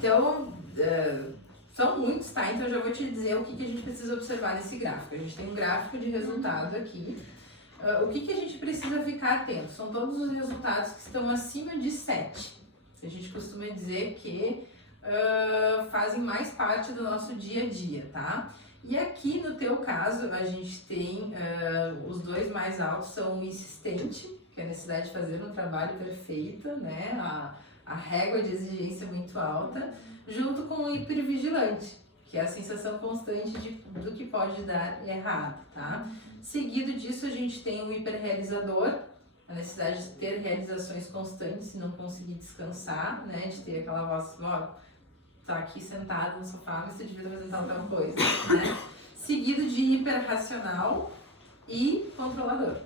Então, são muitos, tá? Então eu já vou te dizer o que a gente precisa observar nesse gráfico. A gente tem um gráfico de resultado aqui. O que a gente precisa ficar atento? São todos os resultados que estão acima de 7. A gente costuma dizer que fazem mais parte do nosso dia a dia, tá? E aqui no teu caso, a gente tem os dois mais altos são o insistente, que é a necessidade de fazer um trabalho perfeito, né? A régua de exigência muito alta, junto com o hipervigilante, que é a sensação constante do que pode dar errado, tá? Seguido disso, a gente tem o hiperrealizador, a necessidade de ter realizações constantes e não conseguir descansar, né? De ter aquela voz, tá aqui sentado no sofá, mas você devia estar fazendo tal coisa, né? Seguido de hiperracional e controlador.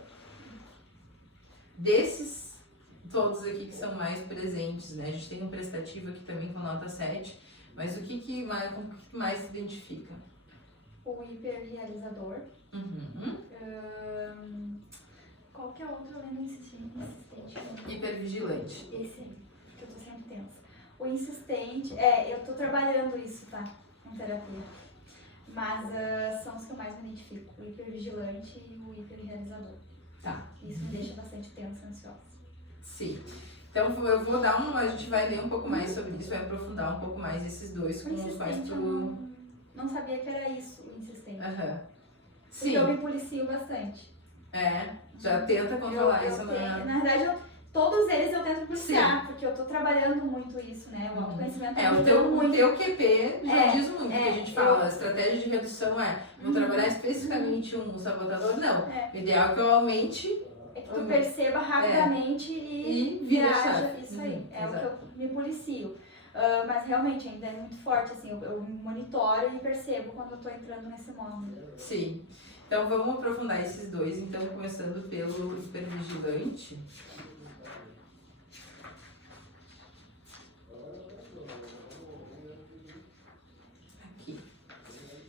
Desses todos aqui que são mais presentes, né? A gente tem um prestativo aqui também com nota 7, mas o que mais se identifica? O hiperrealizador. Qual que é outro além do insistente? Hipervigilante. Esse, porque eu tô sempre tensa. O insistente, eu tô trabalhando isso, tá? Em terapia. Mas são os que eu mais me identifico, o hipervigilante e o hiperrealizador. Tá. Isso me deixa bastante tensa e ansiosa. Sim. Então eu vou dar a gente vai ler um pouco mais sobre isso, vai aprofundar um pouco mais esses dois com os quais tu... Não sabia que era isso, o insistente. Sim. Porque eu me policio bastante. Já tenta controlar isso. Na verdade, todos eles eu tento policiar, porque eu tô trabalhando muito isso, né? O autoconhecimento o teu QP já diz muito que a gente fala. A estratégia de redução vou trabalhar especificamente um sabotador? Não. O ideal é que eu aumente... É que tu perceba rapidamente e viaja. Isso aí. É exato. o que eu me policio. Mas realmente ainda é muito forte, assim, eu monitoro e percebo quando eu tô entrando nesse modo. Sim. Então vamos aprofundar esses dois, então começando pelo hipervigilante. Aqui.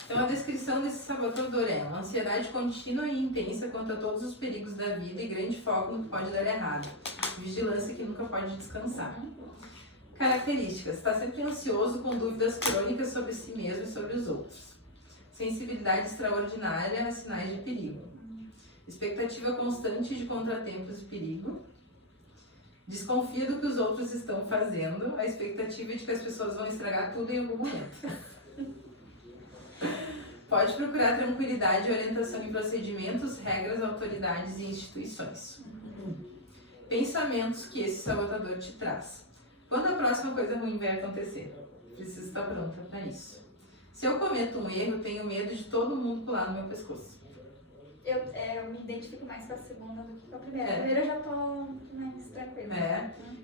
Então a descrição desse sabotador é uma ansiedade contínua e intensa quanto a todos os perigos da vida e grande foco no que pode dar errado. Vigilância que nunca pode descansar. Características: está sempre ansioso com dúvidas crônicas sobre si mesmo e sobre os outros. Sensibilidade extraordinária a sinais de perigo. Expectativa constante de contratempos e perigo. Desconfia do que os outros estão fazendo. A expectativa de que as pessoas vão estragar tudo em algum momento. Pode procurar tranquilidade e orientação em procedimentos, regras, autoridades e instituições. Pensamentos que esse sabotador te traz. Quando a próxima coisa ruim vai acontecer? Preciso estar pronta para isso. Se eu cometo um erro, tenho medo de todo mundo pular no meu pescoço. Eu me identifico mais com a segunda do que com a primeira. A primeira eu já tô mais tranquila.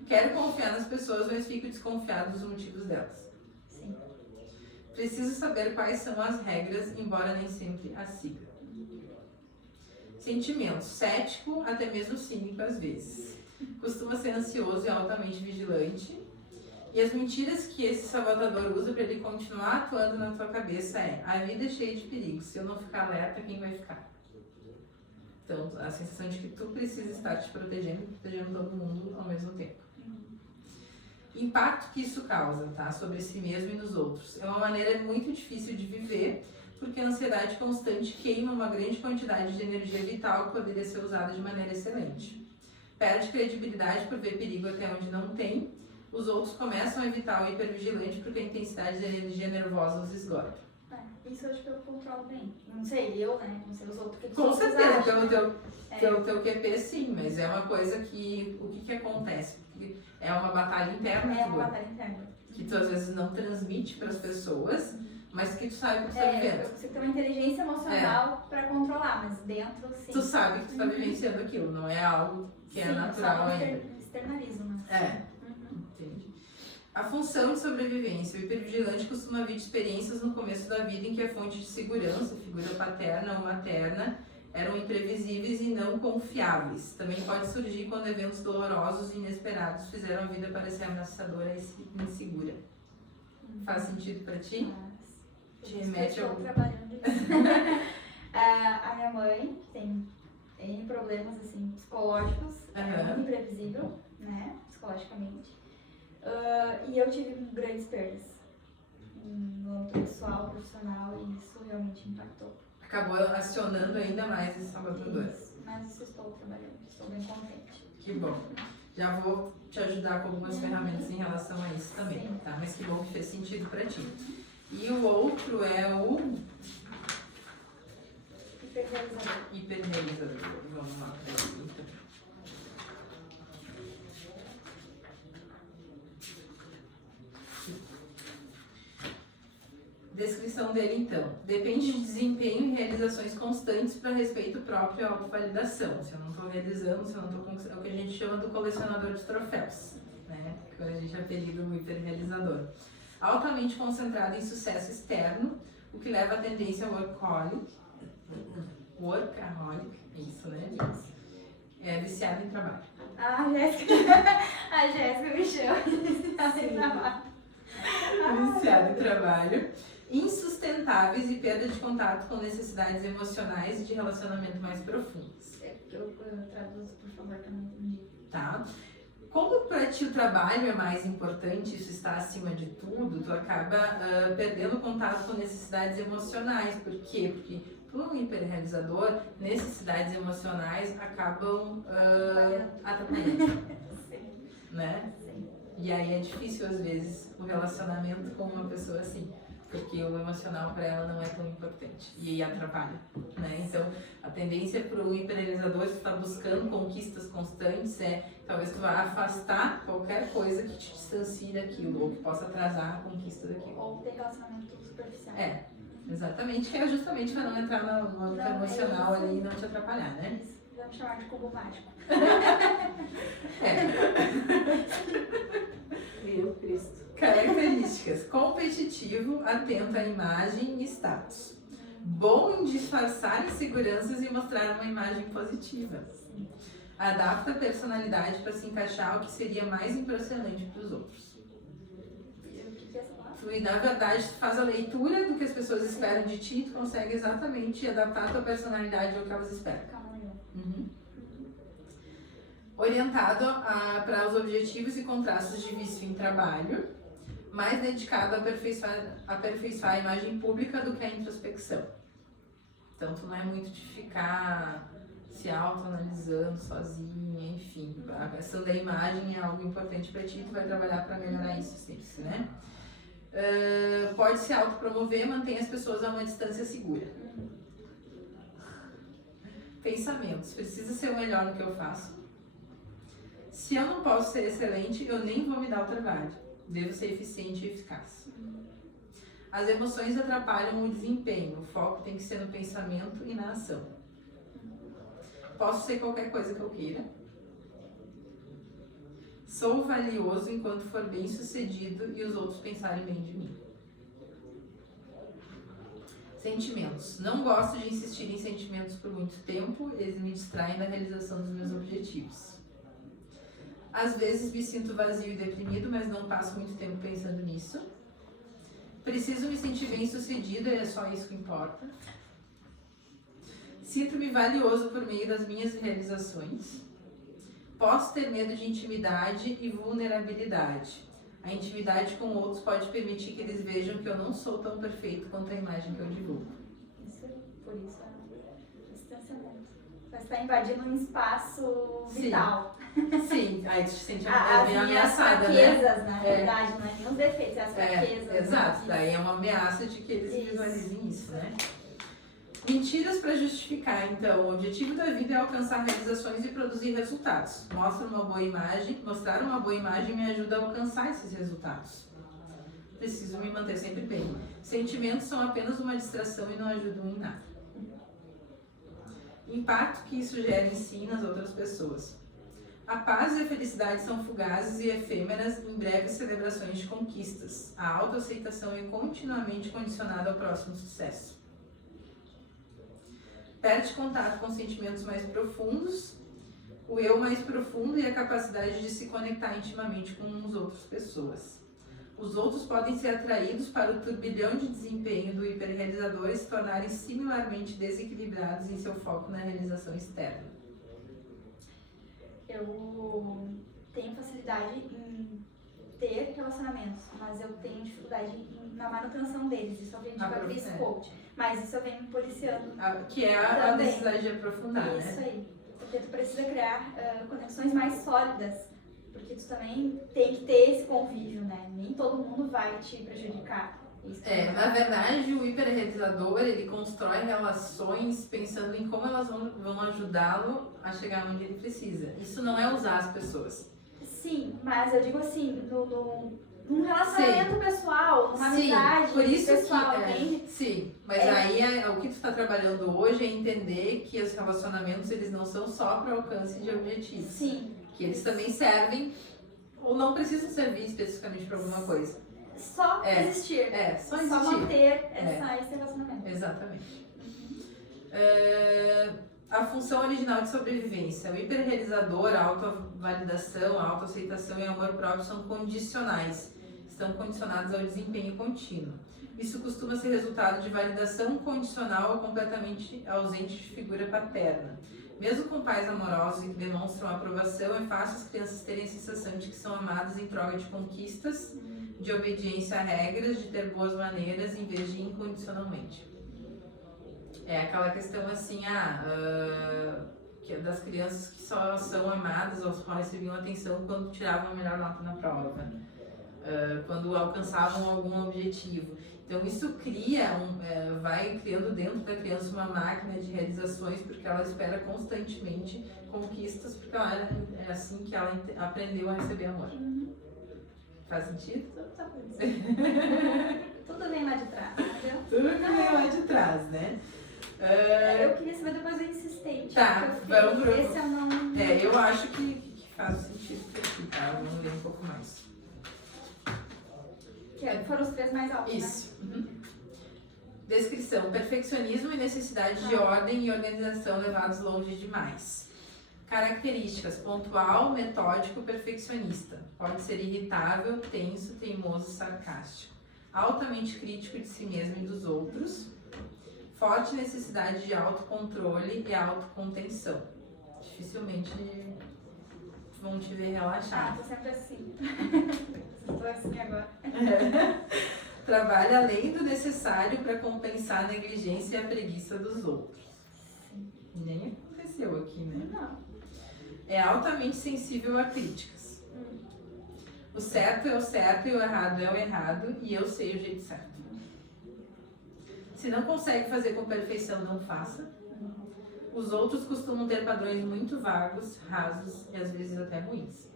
Quero confiar nas pessoas, mas fico desconfiado dos motivos delas. Sim. Preciso saber quais são as regras, embora nem sempre as siga. Sentimentos: cético, até mesmo cínico às vezes. Costuma ser ansioso e altamente vigilante. E as mentiras que esse sabotador usa para ele continuar atuando na tua cabeça a vida é cheia de perigos. Se eu não ficar alerta, quem vai ficar? Então, a sensação de que tu precisa estar te protegendo e protegendo todo mundo ao mesmo tempo. Impacto que isso causa, tá? Sobre si mesmo e nos outros. É uma maneira muito difícil de viver, porque a ansiedade constante queima uma grande quantidade de energia vital que poderia ser usada de maneira excelente. Perde credibilidade por ver perigo até onde não tem. Os outros começam a evitar o hipervigilante porque a intensidade da energia nervosa os esgota. Isso eu acho que eu controlo bem. Não sei eu, né? Não sei os outros. Com certeza, pelo teu QP sim, mas é uma coisa que... O que acontece? Porque é uma batalha interna. É uma batalha interna. Que tu às vezes não transmite para as pessoas, mas que tu sabe que tu tá vivendo. Você tem uma inteligência emocional para controlar, mas dentro sim. Tu sabe que tu tá vivenciando aquilo, não é algo que é natural ainda. Externalizo, né? Entendi. A função de sobrevivência. O hipervigilante costuma vir de experiências no começo da vida em que a fonte de segurança, figura paterna ou materna, eram imprevisíveis e não confiáveis. Também pode surgir quando eventos dolorosos e inesperados fizeram a vida parecer ameaçadora e insegura. Faz sentido pra ti? Te remete ao... trabalhando isso. A minha mãe, que tem N problemas assim, psicológicos, é muito imprevisível, né? Psicologicamente. E eu tive grandes perdas no âmbito pessoal, profissional, e isso realmente impactou. Acabou acionando ainda mais esse sabotador. Mas isso estou trabalhando, estou bem contente. Que bom. Já vou te ajudar com algumas ferramentas em relação a isso também, Sim. tá? Mas que bom que fez sentido pra ti. E o outro é o hiperrealizador. Vamos lá pra ele, então. Descrição dele, então. Depende de desempenho e realizações constantes para respeito próprio e autovalidação. Se eu não estou realizando, se eu não estou com... É o que a gente chama do colecionador de troféus, né? Que a gente apelida o hiperrealizador. Altamente concentrado em sucesso externo, o que leva à tendência workaholic. Workaholic, isso, né? É viciado em trabalho. A Jéssica me chama de viciada em trabalho. Viciado em trabalho. Insustentáveis e perda de contato com necessidades emocionais e de relacionamento mais profundos. Eu traduzo, por favor, que eu não entendi. Tá? Como para ti o trabalho é mais importante, isso está acima de tudo, tu acaba perdendo contato com necessidades emocionais. Por quê? Porque para um hiperrealizador, necessidades emocionais acabam atrapalhando, Sim. né? Sim. E aí é difícil às vezes o relacionamento com uma pessoa assim, porque o emocional para ela não é tão importante e atrapalha, né? Então a tendência para o hiperrealizador, se está buscando conquistas constantes, talvez tu vá afastar qualquer coisa que te distancie daquilo ou que possa atrasar a conquista daquilo. Ou ter relacionamento superficial. Exatamente, que é justamente para não entrar no âmbito emocional ali e não te atrapalhar, né? Isso. Vamos chamar de cubo mágico. Meu Cristo. Características: competitivo, atento à imagem e status. Bom em disfarçar inseguranças e mostrar uma imagem positiva. Adapta a personalidade para se encaixar ao que seria mais impressionante para os outros. Tu, na verdade, tu faz a leitura do que as pessoas esperam de ti e tu consegue exatamente adaptar a tua personalidade ao que elas esperam. Uhum. Orientado para os objetivos e contrastes de vício em trabalho, mais dedicado a aperfeiçoar a imagem pública do que a introspecção. Então, tu não é muito de ficar se autoanalisando sozinha, enfim. A questão da imagem é algo importante para ti, tu vai trabalhar para melhorar isso sempre, né? Pode se autopromover, mantém as pessoas a uma distância segura. Pensamentos: precisa ser o melhor no que eu faço. Se eu não posso ser excelente, eu nem vou me dar o trabalho. Devo ser eficiente e eficaz. As emoções atrapalham o desempenho. O foco tem que ser no pensamento e na ação. Posso ser qualquer coisa que eu queira. Sou valioso enquanto for bem sucedido e os outros pensarem bem de mim. Sentimentos: não gosto de insistir em sentimentos por muito tempo, eles me distraem da realização dos meus objetivos. Às vezes me sinto vazio e deprimido, mas não passo muito tempo pensando nisso. Preciso me sentir bem sucedido e é só isso que importa. Sinto-me valioso por meio das minhas realizações. Posso ter medo de intimidade e vulnerabilidade. A intimidade com outros pode permitir que eles vejam que eu não sou tão perfeito quanto a imagem que eu divulgo. Por isso é distanciamento. Você está invadindo um espaço vital. Sim, aí tu se sente As bem minhas ameaçada, fraquezas, né? na verdade, não é nem os defeitos, é as fraquezas. Exato, daí é uma ameaça de que eles visualizem isso, né? Mentiras para justificar, então. O objetivo da vida é alcançar realizações e produzir resultados. Mostrar uma boa imagem me ajuda a alcançar esses resultados. Preciso me manter sempre bem. Sentimentos são apenas uma distração e não ajudam em nada. Impacto que isso gera em si e nas outras pessoas. A paz e a felicidade são fugazes e efêmeras em breves celebrações de conquistas. A autoaceitação é continuamente condicionada ao próximo sucesso. Perde contato com sentimentos mais profundos, o eu mais profundo e a capacidade de se conectar intimamente com as outras pessoas. Os outros podem ser atraídos para o turbilhão de desempenho do hiperrealizador e se tornarem similarmente desequilibrados em seu foco na realização externa. Eu tenho facilidade em ter relacionamentos, mas eu tenho dificuldade na manutenção deles. Isso eu aprendi com a Cris Coach. Mas isso eu venho me policiando. Que é a necessidade de aprofundar, isso, né? Aí. Porque tu precisa criar conexões mais sólidas. Porque tu também tem que ter esse convívio, né? Nem todo mundo vai te prejudicar. Na verdade, o hiperrealizador, ele constrói relações pensando em como elas vão ajudá-lo a chegar onde ele precisa. Isso não é usar as pessoas. Sim, mas eu digo assim, num relacionamento pessoal, numa amizade por isso pessoal, entende? Sim, mas aí o que tu está trabalhando hoje é entender que os relacionamentos, eles não são só para alcance de objetivos. Sim. Que eles também servem, ou não precisam servir especificamente para alguma coisa. Só existir. Só existir. Só manter esse relacionamento. Exatamente. A função original de sobrevivência. O hiperrealizador, a autovalidação, a autoaceitação e o amor próprio são condicionais. Estão condicionados ao desempenho contínuo. Isso costuma ser resultado de validação condicional ou completamente ausente de figura paterna. Mesmo com pais amorosos e que demonstram aprovação, é fácil as crianças terem a sensação de que são amadas em troca de conquistas, de obediência a regras, de ter boas maneiras, em vez de incondicionalmente. É aquela questão assim, que é das crianças que só são amadas ou só recebiam atenção quando tiravam a melhor nota na prova, quando alcançavam algum objetivo. Então isso vai criando dentro da criança uma máquina de realizações, porque ela espera constantemente conquistas, porque é assim que ela aprendeu a receber amor. Faz sentido? Tudo vem lá de trás, entendeu? Tudo vem lá de trás, né? Eu queria saber depois do insistente. Tá, vamos pro... Esse eu não... eu acho que faz sentido aqui, tá? Vamos ler um pouco mais. Foram os 3 mais altos, Isso. Né? Descrição. Perfeccionismo e necessidade de ordem e organização levados longe demais. Características. Pontual, metódico, perfeccionista. Pode ser irritável, tenso, teimoso, sarcástico. Altamente crítico de si mesmo e dos outros. Forte necessidade de autocontrole e autocontenção. Dificilmente vão te ver relaxado. Tô sempre assim. Estou assim agora. Trabalha além do necessário para compensar a negligência e a preguiça dos outros. Nem aconteceu aqui, né? Não. É altamente sensível a críticas. O certo é o certo e o errado é o errado, e eu sei o jeito certo. Se não consegue fazer com perfeição, não faça. Os outros costumam ter padrões muito vagos, rasos e às vezes até ruins.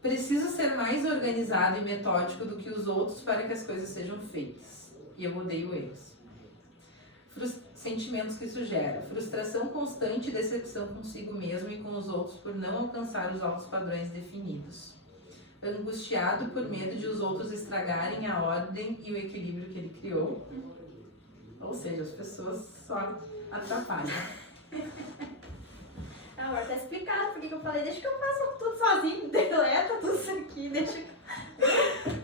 Preciso ser mais organizado e metódico do que os outros para que as coisas sejam feitas. E eu odeio erros. Sentimentos que isso gera. Frustração constante e decepção consigo mesmo e com os outros por não alcançar os altos padrões definidos. Angustiado por medo de os outros estragarem a ordem e o equilíbrio que ele criou. Ou seja, as pessoas só atrapalham. Agora tá explicado porque eu falei, deixa que eu faça tudo sozinho, deleta tudo isso aqui, deixa que...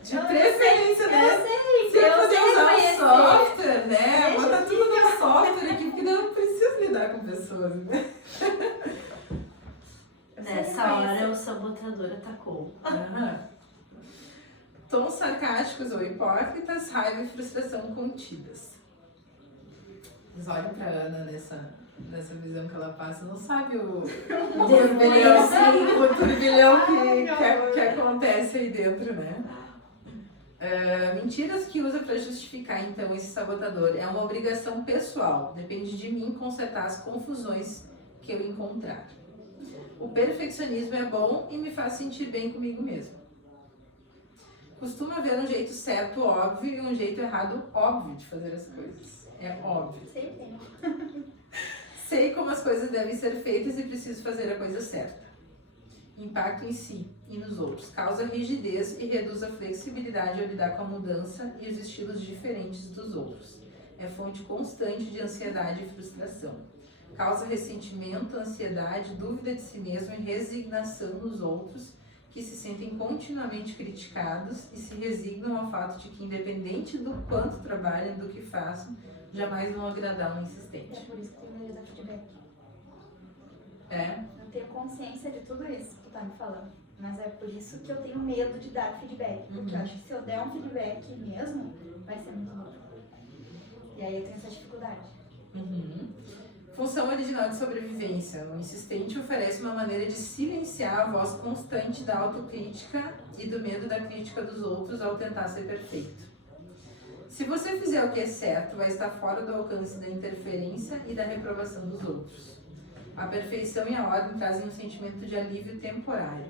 De preferência, né? Eu sei, você eu poder sei usar conhecer. o software, né? Deixa Bota assim, tudo no software aqui, porque daí eu não preciso lidar com pessoas, né? Nessa hora o sabotador atacou. Tons sarcásticos ou hipócritas, raiva e frustração contidas. Mas olhem pra Ana nessa visão que ela passa, não sabe o turbilhão que acontece aí dentro, né? Mentiras que usa para justificar então esse sabotador. É uma obrigação pessoal, depende de mim consertar as confusões que eu encontrar. O perfeccionismo é bom e me faz sentir bem comigo mesmo. Costuma haver um jeito certo, óbvio, e um jeito errado, óbvio, de fazer as coisas. É óbvio. Sempre tem. Sei como as coisas devem ser feitas e preciso fazer a coisa certa. Impacto em si e nos outros. Causa rigidez e reduz a flexibilidade ao lidar com a mudança e os estilos diferentes dos outros. É fonte constante de ansiedade e frustração. Causa ressentimento, ansiedade, dúvida de si mesmo e resignação nos outros, que se sentem continuamente criticados e se resignam ao fato de que, independente do quanto trabalhem, do que façam, jamais vão agradar um insistente. É por isso que eu tenho medo de dar feedback. É? Eu tenho consciência de tudo isso que tu tá me falando. Mas é por isso que eu tenho medo de dar feedback. Porque eu acho que se eu der um feedback mesmo, vai ser muito bom. E aí eu tenho essa dificuldade. Função original de sobrevivência. O insistente oferece uma maneira de silenciar a voz constante da autocrítica e do medo da crítica dos outros ao tentar ser perfeito. Se você fizer o que é certo, vai estar fora do alcance da interferência e da reprovação dos outros. A perfeição e a ordem trazem um sentimento de alívio temporário.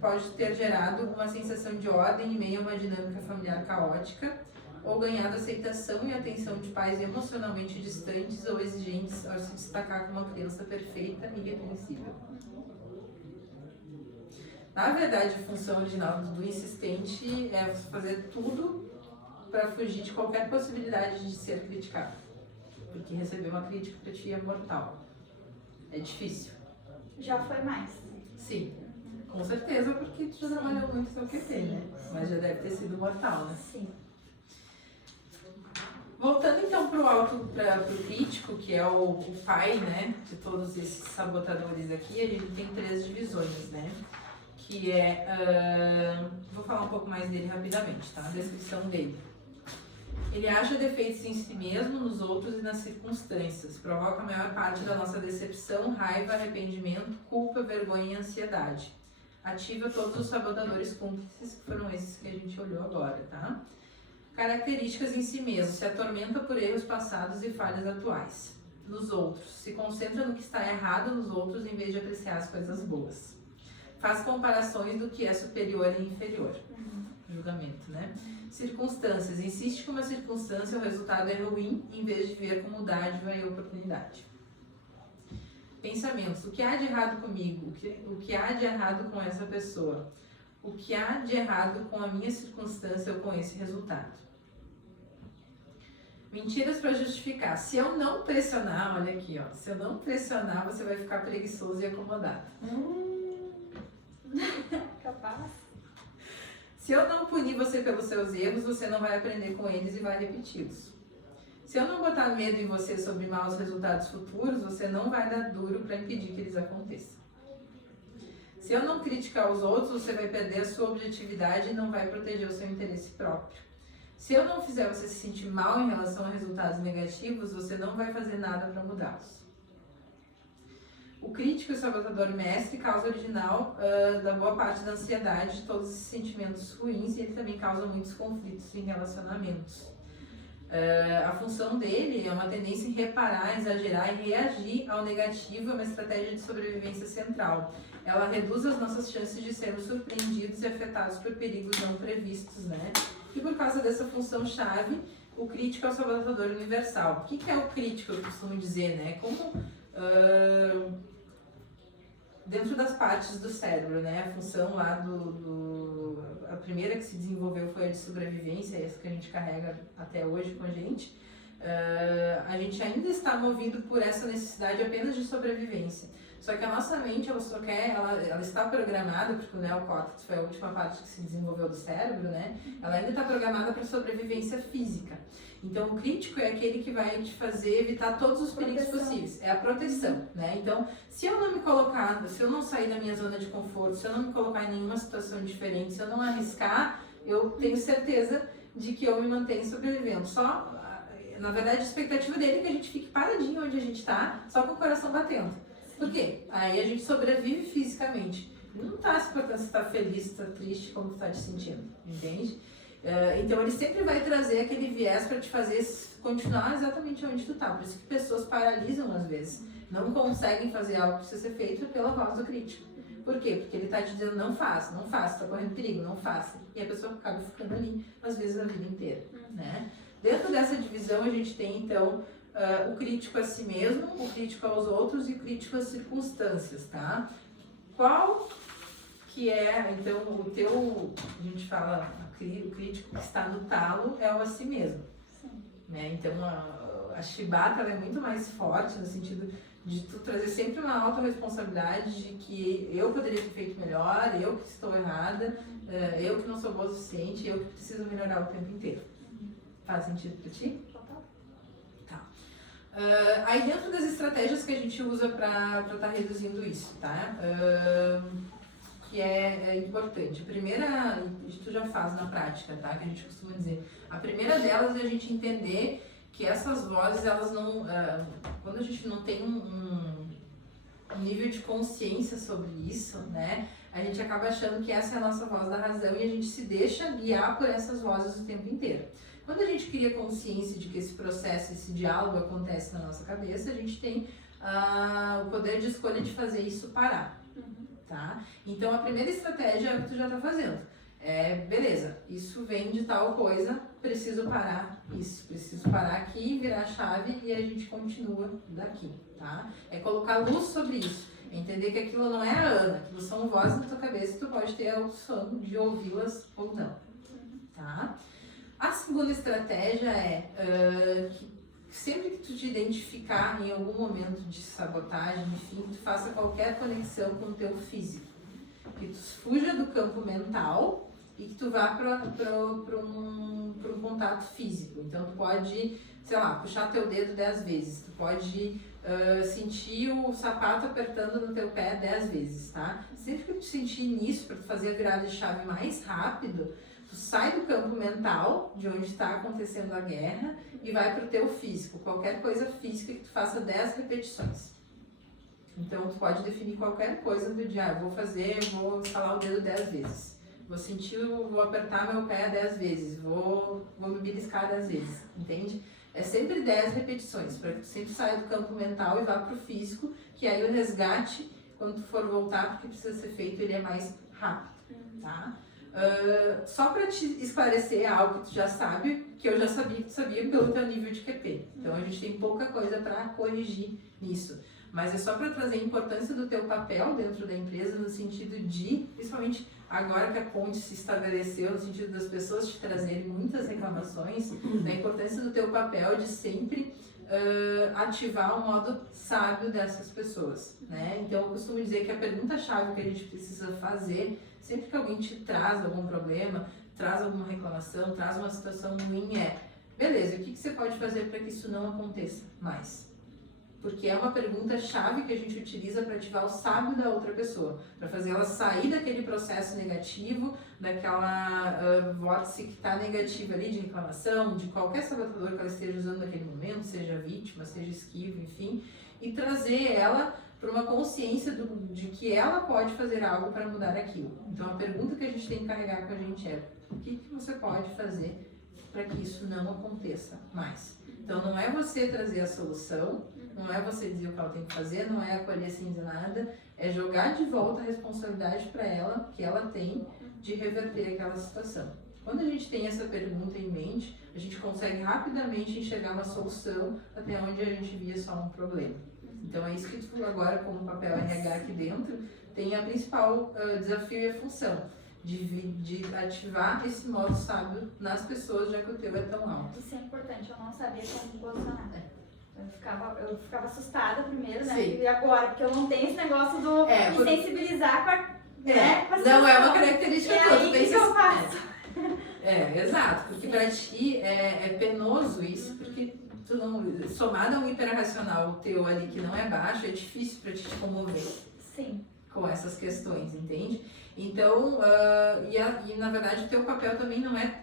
Pode ter gerado uma sensação de ordem em meio a uma dinâmica familiar caótica, ou ganhado aceitação e atenção de pais emocionalmente distantes ou exigentes ao se destacar como uma criança perfeita e irrepreensível. Na verdade, a função original do insistente é fazer tudo para fugir de qualquer possibilidade de ser criticado. Porque receber uma crítica para ti é mortal. É difícil. Já foi mais. Sim, com certeza, porque tu já trabalhou muito no seu QT, né? Mas já deve ter sido mortal, né? Sim. Voltando então para o crítico, que é o pai, né, de todos esses sabotadores aqui, a gente tem 3 divisões, né? Que é, vou falar um pouco mais dele rapidamente, tá? A descrição dele. Ele acha defeitos em si mesmo, nos outros e nas circunstâncias. Provoca a maior parte da nossa decepção, raiva, arrependimento, culpa, vergonha e ansiedade. Ativa todos os sabotadores cúmplices, que foram esses que a gente olhou agora, tá? Características em si mesmo. Se atormenta por erros passados e falhas atuais. Nos outros. Se concentra no que está errado nos outros em vez de apreciar as coisas boas. Faz comparações do que é superior e inferior. Julgamento, né? Circunstâncias. Insiste que uma circunstância, o resultado é ruim, em vez de ver como dádiva e oportunidade. Pensamentos. O que há de errado comigo? O que há de errado com essa pessoa? O que há de errado com a minha circunstância ou com esse resultado? Mentiras para justificar. Se eu não pressionar, olha aqui, ó. Se eu não pressionar, você vai ficar preguiçoso e acomodado. Capaz. Se eu não punir você pelos seus erros, você não vai aprender com eles e vai repeti-los. Se eu não botar medo em você sobre maus resultados futuros, você não vai dar duro para impedir que eles aconteçam. Se eu não criticar os outros, você vai perder a sua objetividade e não vai proteger o seu interesse próprio. Se eu não fizer você se sentir mal em relação a resultados negativos, você não vai fazer nada para mudá-los. O crítico e o sabotador mestre causa original da boa parte da ansiedade, de todos esses sentimentos ruins, e ele também causa muitos conflitos em relacionamentos. A função dele é uma tendência em reparar, exagerar e reagir ao negativo, é uma estratégia de sobrevivência central. Ela reduz as nossas chances de sermos surpreendidos e afetados por perigos não previstos, né? E por causa dessa função-chave, o crítico é o sabotador universal. O que é o crítico, eu costumo dizer, né? Como dentro das partes do cérebro, né? A função lá a primeira que se desenvolveu foi a de sobrevivência, essa que a gente carrega até hoje com a gente. A gente ainda está movido por essa necessidade apenas de sobrevivência. Só que a nossa mente, ela está programada, porque o neocórtex foi a última parte que se desenvolveu do cérebro, né? Ela ainda está programada para sobrevivência física. Então, o crítico é aquele que vai te fazer evitar todos os perigos possíveis. É a proteção, né? Então, se eu não me colocar, se eu não sair da minha zona de conforto, se eu não me colocar em nenhuma situação diferente, se eu não arriscar, eu tenho certeza de que eu me mantenho sobrevivendo. Na verdade, a expectativa dele é que a gente fique paradinho onde a gente está, só com o coração batendo. Por quê? Aí a gente sobrevive fisicamente. Não está se importando se está feliz, se está triste, como tu está te sentindo, entende? Então ele sempre vai trazer aquele viés para te fazer continuar exatamente onde tu está. Por isso que pessoas paralisam às vezes. Não conseguem fazer algo que precisa ser feito pela voz do crítico. Por quê? Porque ele está te dizendo não faça, está correndo perigo, não faça. E a pessoa acaba ficando ali, às vezes, a vida inteira, né? Dentro dessa divisão a gente tem então o crítico a si mesmo, o crítico aos outros e o crítico às circunstâncias, tá? Qual que é, então, a gente fala, o crítico que está no talo é o a si mesmo. Sim. Né? Então, a chibata ela é muito mais forte no sentido de tu trazer sempre uma autorresponsabilidade de que eu poderia ter feito melhor, eu que estou errada, eu que não sou boa o suficiente, eu que preciso melhorar o tempo inteiro. Faz sentido para ti? Aí dentro das estratégias que a gente usa para estar reduzindo isso, tá? que é importante. A primeira, isso tu já faz na prática, tá? Que a gente costuma dizer. A primeira delas é a gente entender que essas vozes, elas não... quando a gente não tem um nível de consciência sobre isso, né? A gente acaba achando que essa é a nossa voz da razão e a gente se deixa guiar por essas vozes o tempo inteiro. Quando a gente cria consciência de que esse processo, esse diálogo acontece na nossa cabeça, a gente tem o poder de escolha de fazer isso parar, tá? Então a primeira estratégia é o que tu já tá fazendo. Beleza, isso vem de tal coisa, preciso parar isso, preciso parar aqui, virar a chave e a gente continua daqui, tá? É colocar luz sobre isso, entender que aquilo não é a Ana, aquilo são vozes na tua cabeça e tu pode ter a opção de ouvi-las ou não, tá? A segunda estratégia é que sempre que tu te identificar em algum momento de sabotagem, enfim, tu faça qualquer conexão com o teu físico, que tu fuja do campo mental e que tu vá para um contato físico. Então, tu pode, sei lá, puxar teu dedo 10 vezes. Tu pode sentir o sapato apertando no teu pé 10 vezes, tá? Sempre que tu sentir nisso, para tu fazer a virada de chave mais rápido, tu sai do campo mental, de onde está acontecendo a guerra, e vai para o teu físico. Qualquer coisa física que tu faça 10 repetições. Então, tu pode definir qualquer coisa do dia. Vou estalar o dedo 10 vezes. Vou sentir, vou apertar meu pé 10 vezes. Vou me beliscar 10 vezes. Entende? É sempre 10 repetições, para que tu sempre saia do campo mental e vá para o físico, que aí o resgate, quando tu for voltar, porque precisa ser feito, ele é mais rápido, tá? Só para te esclarecer algo que tu já sabe, que eu já sabia que tu sabia pelo teu nível de QP. Então, a gente tem pouca coisa para corrigir nisso. Mas é só para trazer a importância do teu papel dentro da empresa, no sentido de, principalmente agora que a ponte se estabeleceu, no sentido das pessoas te trazerem muitas reclamações, da importância do teu papel de sempre ativar o modo sábio dessas pessoas, né? Então, eu costumo dizer que a pergunta-chave que a gente precisa fazer, sempre que alguém te traz algum problema, traz alguma reclamação, traz uma situação ruim, beleza, o que você pode fazer para que isso não aconteça mais? Porque é uma pergunta-chave que a gente utiliza para ativar o sábio da outra pessoa, para fazer ela sair daquele processo negativo, daquela vórtice que está negativa ali de reclamação, de qualquer sabotador que ela esteja usando naquele momento, seja vítima, seja esquivo, enfim, e trazer ela para uma consciência de que ela pode fazer algo para mudar aquilo. Então a pergunta que a gente tem que carregar com a gente é: o que você pode fazer para que isso não aconteça mais? Então não é você trazer a solução, não é você dizer o que ela tem que fazer, não é acolher sem dizer nada, é jogar de volta a responsabilidade para ela, que ela tem de reverter aquela situação. Quando a gente tem essa pergunta em mente, a gente consegue rapidamente enxergar uma solução até onde a gente via só um problema. Então é isso que tu agora, como papel RH aqui dentro, tem a principal desafio e a função de ativar esse modo sábio nas pessoas, já que o teu é tão alto. Isso é importante, eu não sabia como posicionar. Eu ficava assustada primeiro, né? Sim. E agora, porque eu não tenho esse negócio de sensibilizar com a não é uma característica tua. E aí, o que eu faço? Exato, porque pra ti é penoso isso, porque tu não, somado a um hiperracional teu ali que não é baixo, é difícil pra ti te comover. Sim. Com essas questões, entende? Então, e na verdade o teu papel também não é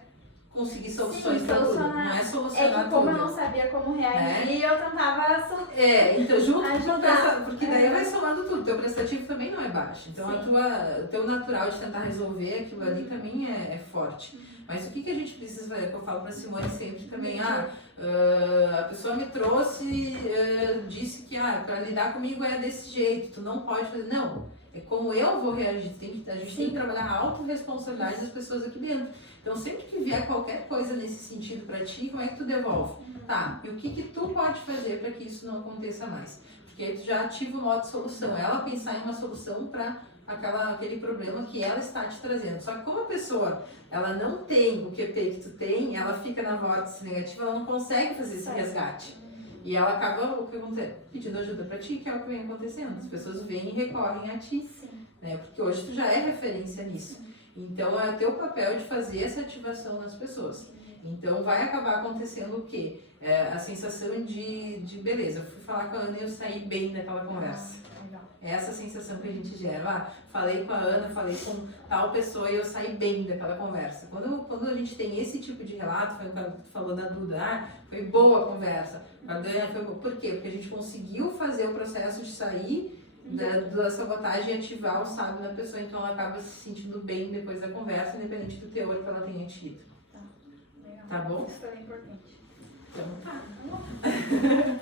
conseguir soluções para tudo, não é solucionar como tudo. eu não sabia como reagir, eu tentava então junto ajudar. porque daí vai somando tudo, teu prestativo também não é baixo, então o teu natural de tentar resolver aquilo ali também é forte. Mas o que a gente precisa fazer, que eu falo pra Simone sempre também, a pessoa me trouxe, disse que para lidar comigo é desse jeito, tu não pode fazer, não, é como eu vou reagir, a gente tem que trabalhar a autorresponsabilidade das pessoas aqui dentro. Então, sempre que vier qualquer coisa nesse sentido pra ti, como é que tu devolve? Tá, e o que tu pode fazer para que isso não aconteça mais? Porque aí tu já ativa o modo solução, ela pensar em uma solução para aquele problema que ela está te trazendo. Só que como a pessoa, ela não tem o QP que tu tem, ela fica na vórtice negativa, ela não consegue fazer esse resgate. E ela acaba, o que acontece? Pedindo ajuda pra ti, que é o que vem acontecendo. As pessoas vêm e recorrem a ti, né? Porque hoje tu já é referência nisso. Então é teu papel de fazer essa ativação nas pessoas. Então vai acabar acontecendo o quê? A sensação de beleza, eu fui falar com a Ana e eu saí bem daquela conversa. Legal. É essa sensação que a gente gera. Ah, falei com a Ana, falei com tal pessoa e eu saí bem daquela conversa. Quando a gente tem esse tipo de relato, foi o que tu falou da Duda, foi boa a conversa. A Dana foi boa. Por quê? Porque a gente conseguiu fazer o processo de sair da sabotagem e ativar o sábio na pessoa, então ela acaba se sentindo bem depois da conversa, independente do teor que ela tenha tido. Legal. Tá bom? Isso foi importante. Então tá. Tá bom.